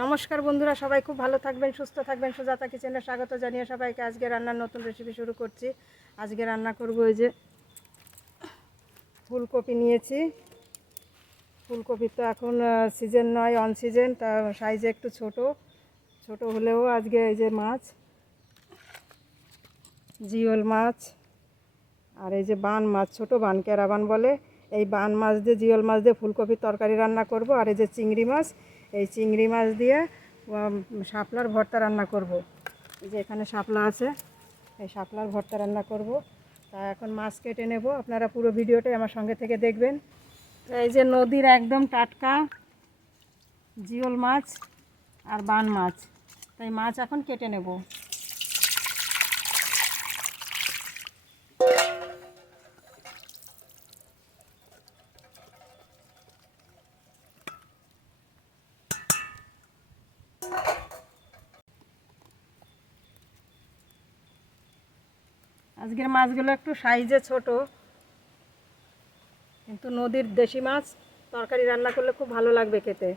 নমস্কার বন্ধুরা, সবাই খুব ভালো থাকবেন, সুস্থ থাকবেন। সুজাতা কিচেনে স্বাগত জানিয়ে সবাইকে আজকে রান্নার নতুন রেসিপি শুরু করছি। আজকে রান্না করব ওই যে ফুলকপি নিয়েছি। ফুলকপি তো এখন সিজন নয় অন সিজন তা সাইজে একটু ছোট। ছোট হলেও আজকে এই যে মাছ, জিওল মাছ, আর এই যে বান মাছ, ছোট বান কেরাবান বলে। এই বান মাছ দিয়ে, জিওল মাছ দিয়ে ফুলকপির তরকারি রান্না করব, আর এই যে চিংড়ি মাছ এই চিংড়ি মাছ দিয়ে শাপলার ভর্তা রান্না করব। এই যে এখানে শাপলা আছে, এই শাপলার ভর্তা রান্না করব। তা এখন মাছ কেটে নেব। আপনারা পুরো ভিডিওটাই আমার সঙ্গে থেকে দেখবেন। এই যে নদীর একদম টাটকা জিওল মাছ আর বান মাছ। তাই মাছ এখন কেটে নেব। আজকের মাছগুলো একটু সাইজে ছোট, কিন্তু নদীর দেশি মাছ, তরকারি রান্না করলে খুব ভালো লাগবে খেতে।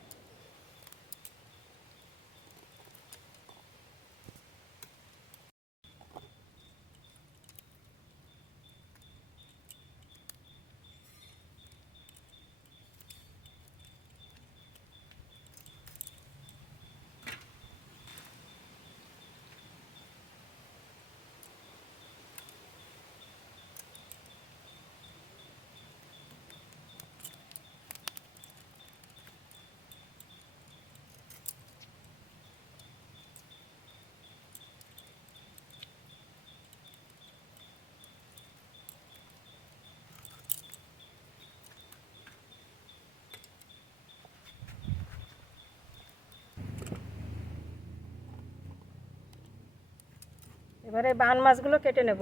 এবারে বান মাছগুলো কেটে নেব।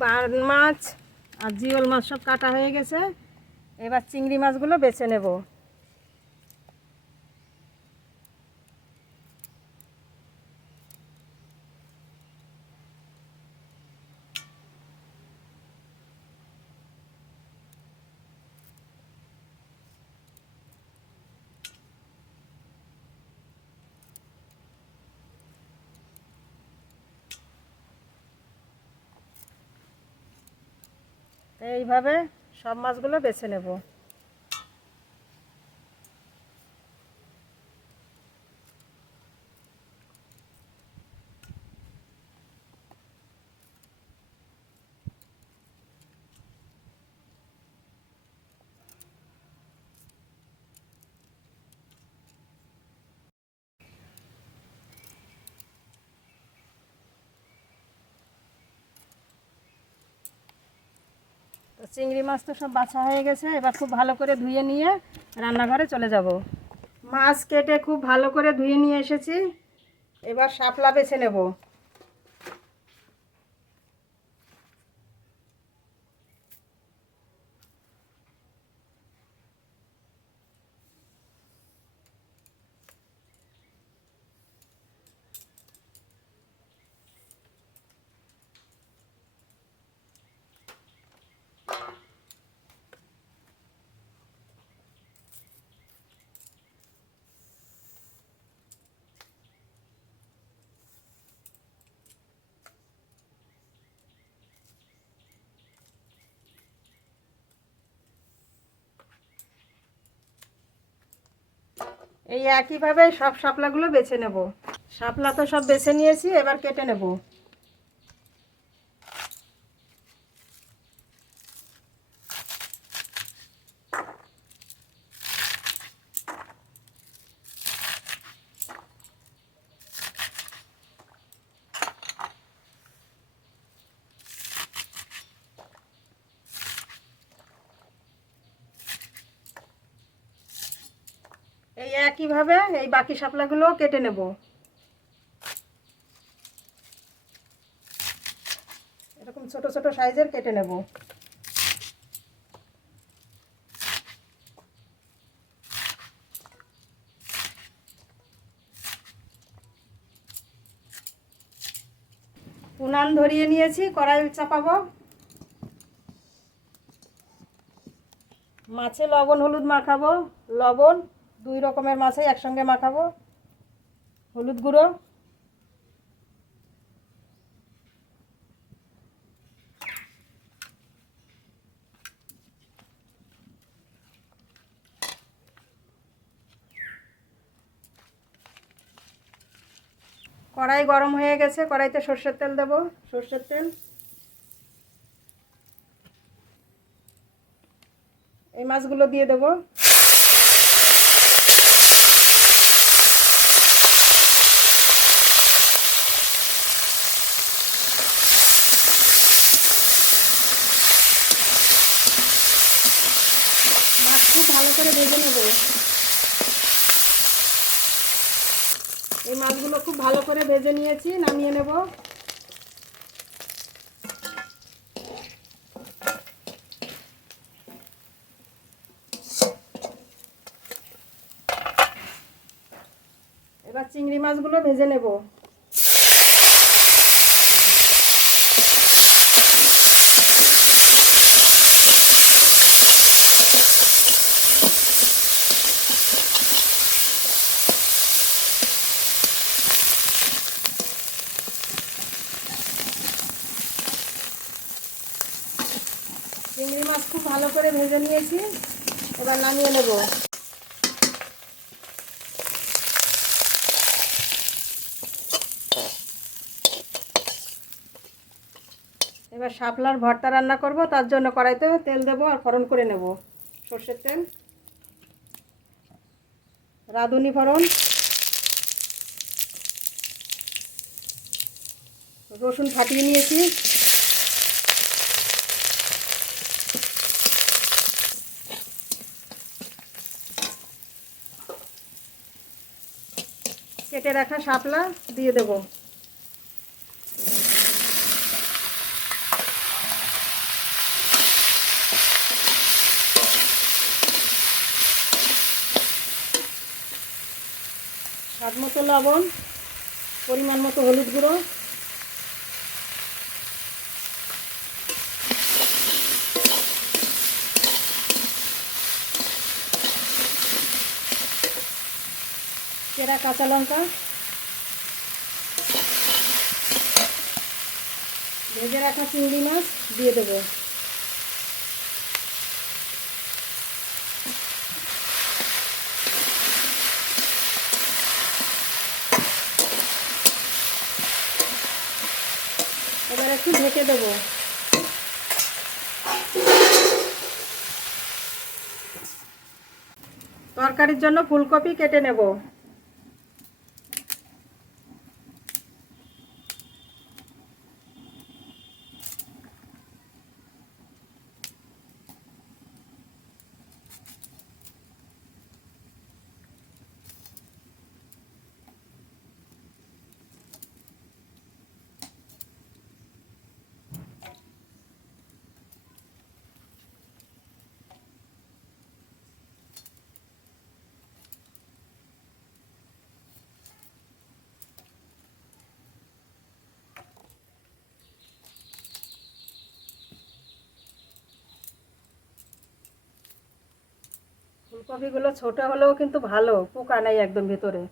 বান মাছ আর জিওল মাছ সব কাটা হয়ে গেছে। এবার চিংড়ি মাছগুলো বেছে নেব। এইভাবে সব মাছগুলো বেছে নেব। চিংড়ি মাছ তো সব বাছা হয়ে গেছে, এবার খুব ভালো করে ধুয়ে নিয়ে রান্নাঘরে চলে যাব। মাছ কেটে খুব ভালো করে ধুয়ে নিয়ে এসেছি, এবার শাপলা বেছে নেব। এই একইভাবে সব শাপলাগুলো বেছে নেব। শাপলা তো সব বেছে নিয়েছি এবার কেটে নেব। এই একইভাবে এই বাকি শাপলাগুলো কেটে নেব। এরকম ছোট ছোট সাইজের কেটে নেব। উনান ধরিয়ে নিয়েছি, কড়াই চাপাবো। মাছে লবণ, হলুদ মাখাবো। লবণ দুই রকমের মাছই একসঙ্গে মাখাবো। হলুদ গুঁড়ো। কড়াই গরম হয়ে গেছে, কড়াইতে সর্ষের তেল দেবো। সর্ষের তেল। এই মাছগুলো দিয়ে দেবো মাছ খুব ভালো করে ভেজে নেব এই মাছগুলো খুব ভালো করে ভেজে নিয়েছি নামিয়ে নেব। এবার চিংড়ি মাছগুলো ভেজে নেব চিংড়ি মাছ খুব ভালো করে ভেজে নিয়েছি। এবার নামিয়ে নেব। এবার শাপলার ভর্তা রান্না করব, তার জন্য কড়াইতে তেল দেব আর ফোড়ন করে নেব। সর্ষের তেল, রাঁধুনি ফোড়ন, রসুন ফাটিয়ে নিয়েছি। কেটে রাখা শাপলা দিয়ে দেব। স্বাদ মতো লবণ পরিমাণ মতো হলুদ গুঁড়ো। চেরা কাঁচা লঙ্কা। ভেজে রাখা চিংড়ি মাছ দিয়ে দেবো। এবার একটু ঢেকে দেবো। তরকারির জন্য ফুলকপি কেটে নেব। ফুলকপিগুলো ছোট হলেও কিন্তু ভালো, পোকা নেই একদম ভেতরে।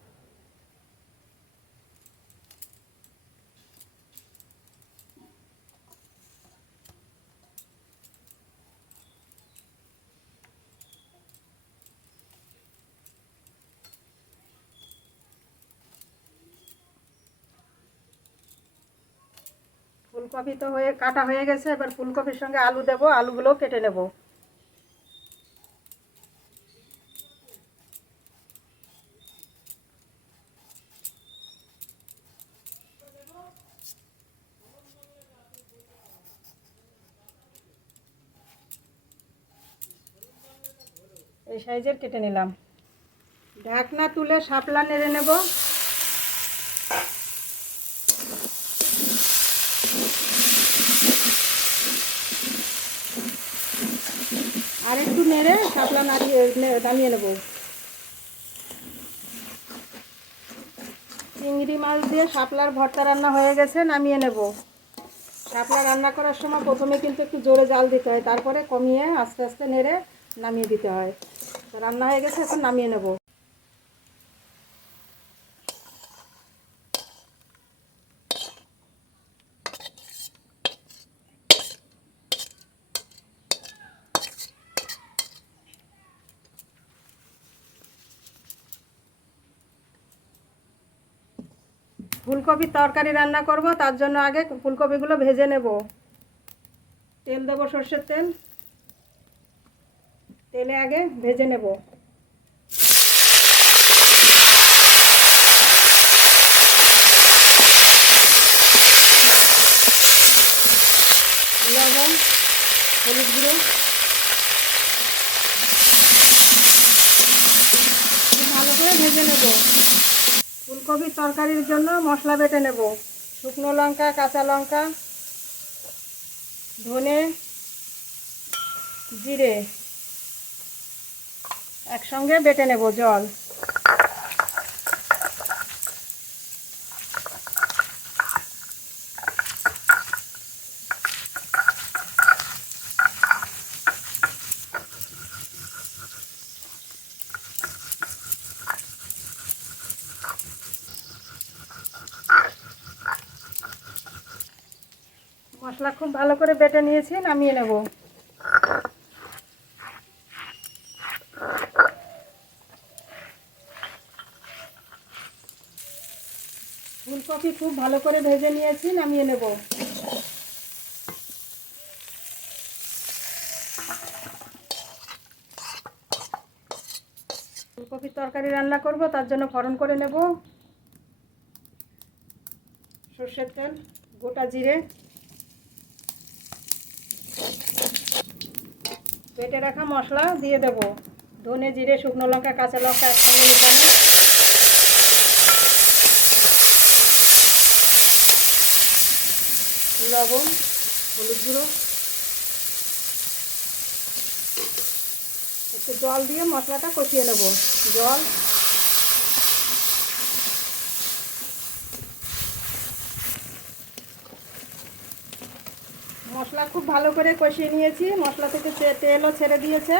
ফুলকপি তো হয়ে, কাটা হয়ে গেছে, এবার ফুলকপির সঙ্গে আলু দেবো, আলুগুলোও কেটে নেব। এই সাইজের কেটে নিলাম। ঢাকনা তুলে শাপলা নেড়ে নেব। আর একটু নেড়ে শাপলা নাড়িয়ে নামিয়ে নেব। চিংড়ি মাছ দিয়ে শাপলার ভর্তা রান্না হয়ে গেছে, নামিয়ে নেব। শাপলা রান্না করার সময় প্রথমে কিন্তু একটু জোরে জাল দিতে হয়, তারপরে কমিয়ে আস্তে আস্তে নেড়ে নামিয়ে দিতে হয়। তো রান্না হয়ে গেছে, এখন নামিয়ে নেব। ফুলকপির তরকারি রান্না করব, তার জন্য আগে ফুলকপিগুলো ভেজে নেব। তেল দেবো সর্ষের তেল। তেলে আগে ভেজে নেব। লবণ, হলুদ গুঁড়ো। ভালো করে ভেজে নেব। ফুলকপির তরকারির জন্য মশলা বেটে নেব। শুকনো লঙ্কা, কাঁচা লঙ্কা, ধনে, জিরে। একসঙ্গে বেটে নেব জল। মশলা খুব ভালো করে বেটে নিয়েছি নামিয়ে নেব। ফুলকপি খুব ভালো করে ভেজে নিয়েছি, নামিয়ে নেব। ফুলকপির তরকারি রান্না করব, তার জন্য ফরন করে নেব। সর্ষের তেল, গোটা জিরে। বেটে রাখা মশলা দিয়ে দেব। ধনে জিরে, শুকনো লঙ্কা, কাঁচা লঙ্কা একসঙ্গে মেশানো। লবণ, হলুদ গুঁড়ো। একটু জল দিয়ে মশলাটা কষিয়ে নেব। জল। মশলা খুব ভালো করে কষিয়ে নিয়েছি। মশলা থেকে তেলও ছেড়ে দিয়েছে।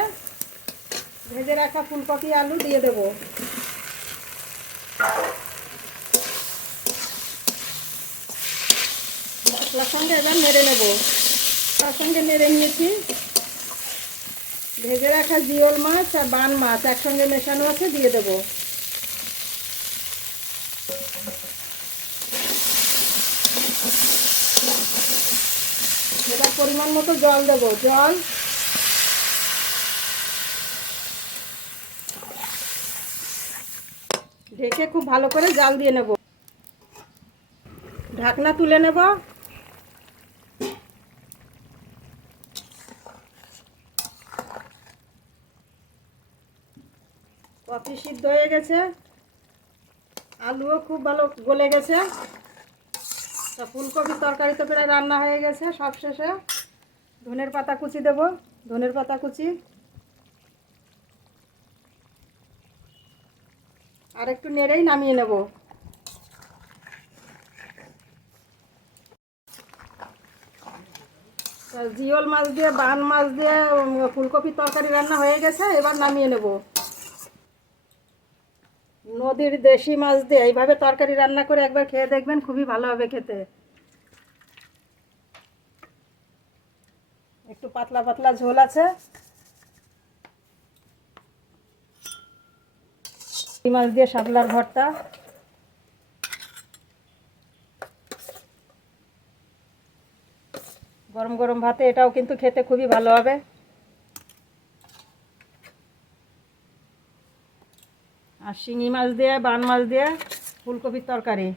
ভেজে রাখা ফুলকপি, আলু দিয়ে দেব। মশলার সঙ্গে এবার নেব। সঙ্গে নিয়েছি। ভেজে রাখা জিওল মাছ আর বান মাছ একসঙ্গে মেশানো আছে, দিয়ে দেবো। এবার পরিমাণ মতো জল দেবো, জল। ঢেকে খুব ভালো করে জাল দিয়ে নেব। ঢাকনা তুলে নেব। কফি সিদ্ধ হয়ে গেছে। আলুও খুব ভালো গলে গেছে। তা ফুলকপির তরকারি তো প্রায় রান্না হয়ে গেছে সব শেষে। ধনের পাতা কুচি দেব, ধনের পাতা কুচি। আর একটু নেড়েই নামিয়ে নেব। জিওল মাছ দিয়ে, বান মাছ দিয়ে ফুলকপির তরকারি রান্না হয়ে গেছে, এবার নামিয়ে নেব। নদীর দেশি মাছ দিয়ে এইভাবে তরকারি রান্না করে একবার খেয়ে দেখবেন, খুবই ভালো হবে খেতে। একটু পাতলা পাতলা ঝোল আছে। মাছ দিয়ে শাপলার ভর্তা। গরম গরম ভাতে এটাও কিন্তু খেতে খুবই ভালো হবে। আর শিঙি মাছ দিয়ে বান মাছ দিয়ে ফুলকপির তরকারি।